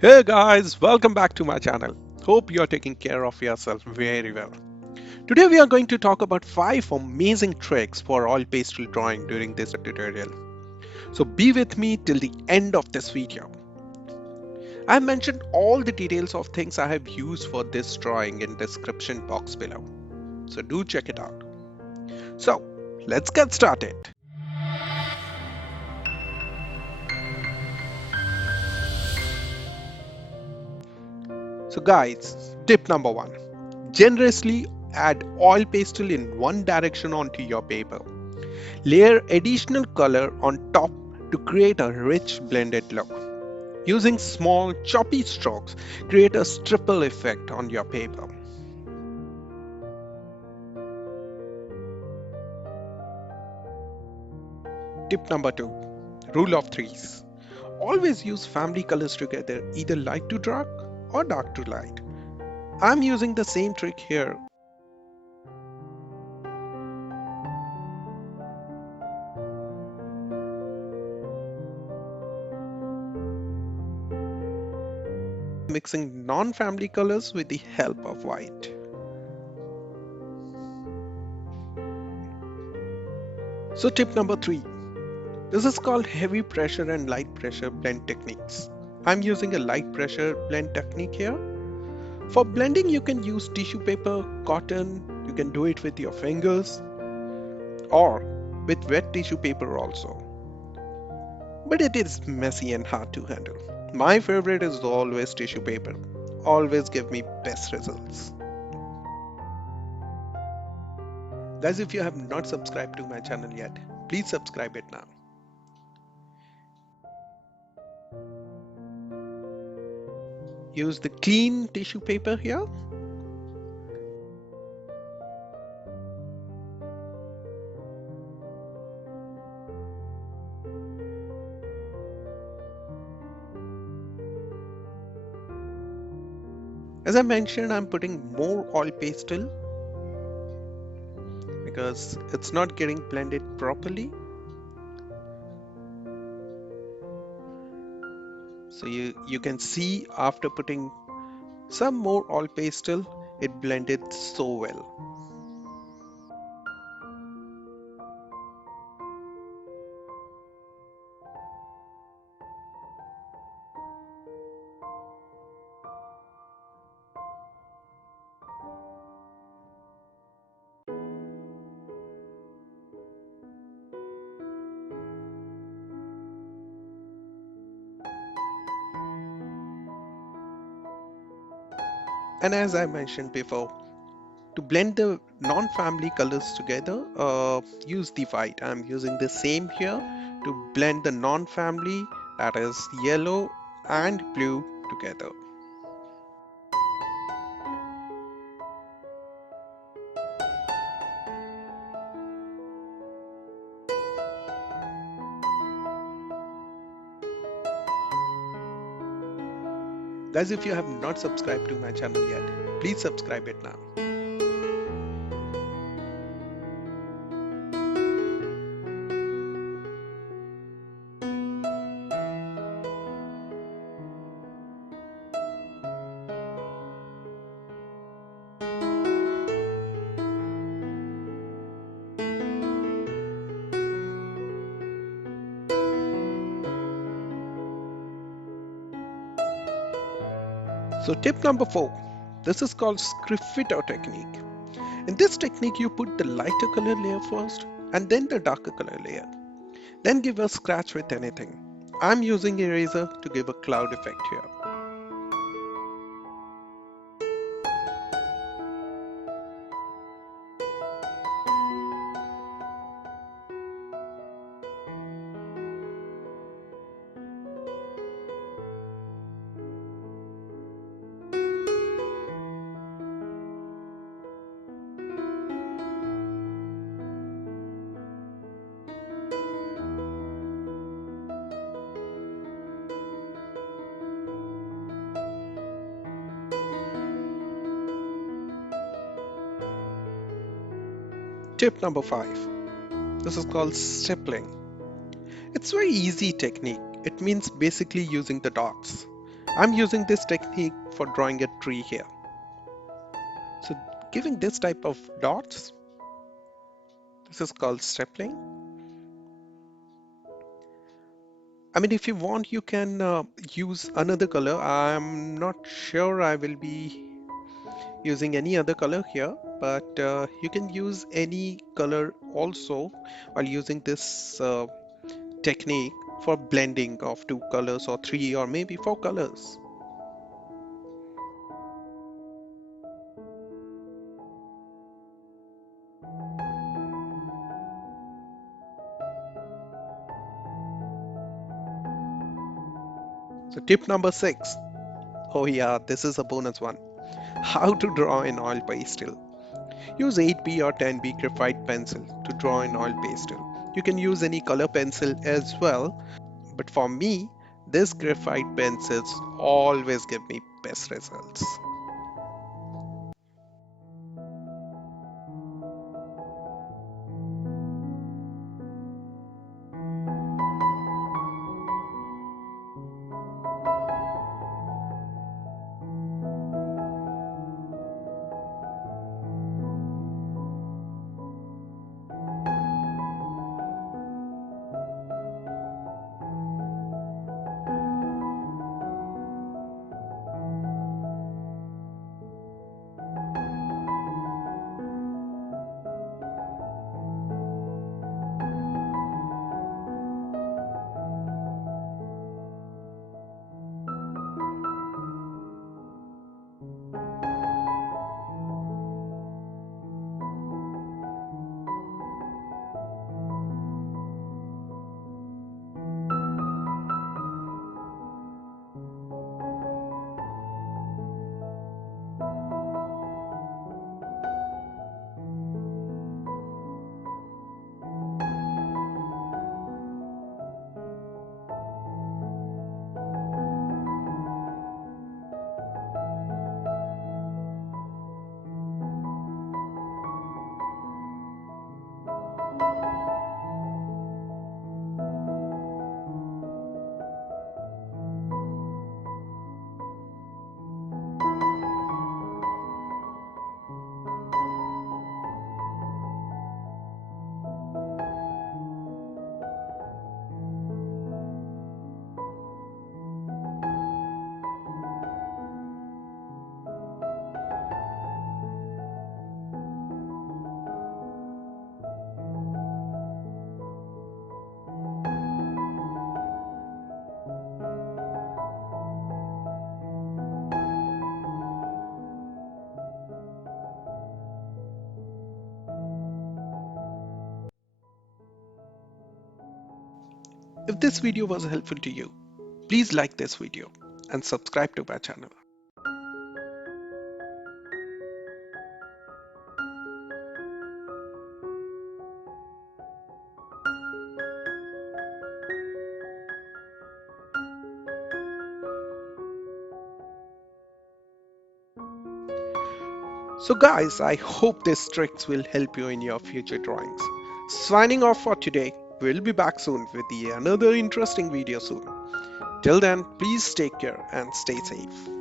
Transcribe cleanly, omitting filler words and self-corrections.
Hey guys, welcome back to my channel. Hope you're taking care of yourself very well. Today we are going to talk about 5 amazing tricks for oil pastel drawing during this tutorial. So be with me till the end of this video. I have mentioned all the details of things I have used for this drawing in description box below. So do check it out. So let's get started. So guys, tip number 1. Generously add oil pastel in one direction onto your paper. Layer additional color on top to create a rich blended look. Using small choppy strokes, create a stipple effect on your paper. Tip number 2. Rule of threes. Always use family colors together, either light to dark or dark to light. I'm using the same trick here. Mixing non-family colors with the help of white. So tip number 3. This is called heavy pressure and light pressure blend techniques. I'm using a light pressure blend technique here. For blending, you can use tissue paper, cotton, you can do it with your fingers or with wet tissue paper also. But it is messy and hard to handle. My favorite is always tissue paper. Always give me best results. Guys, if you have not subscribed to my channel yet, please subscribe it now. Use the clean tissue paper here. As I mentioned, I'm putting more oil pastel because it's not getting blended properly. So you can see after putting some more oil pastel, it blended so well. And as I mentioned before, to blend the non-family colors together, use the white. I'm using the same here to blend the non-family, that is yellow and blue together. Guys, if you have not subscribed to my channel yet, please subscribe it now. So tip number 4, this is called Sgraffito technique. In this technique, you put the lighter color layer first and then the darker color layer. Then give a scratch with anything. I'm using eraser to give a cloud effect here. Tip number 5. This is called stippling. It's very easy technique. It means basically using the dots. I'm using this technique for drawing a tree here. So giving this type of dots, this is called stippling. I mean, if you want, you can use another color. I'm not sure I will be using any other color here, but you can use any color also while using this technique for blending of two colors or three or maybe four colors. So tip number 6. Oh yeah, this is a bonus one. How to draw in oil pastel. Use 8B or 10B graphite pencil to draw in oil pastel. You can use any color pencil as well, but for me, this graphite pencils always give me best results. If this video was helpful to you, please like this video and subscribe to my channel. So guys, I hope these tricks will help you in your future drawings. Signing off for today. We'll be back soon with another interesting video soon. Till then, please take care and stay safe.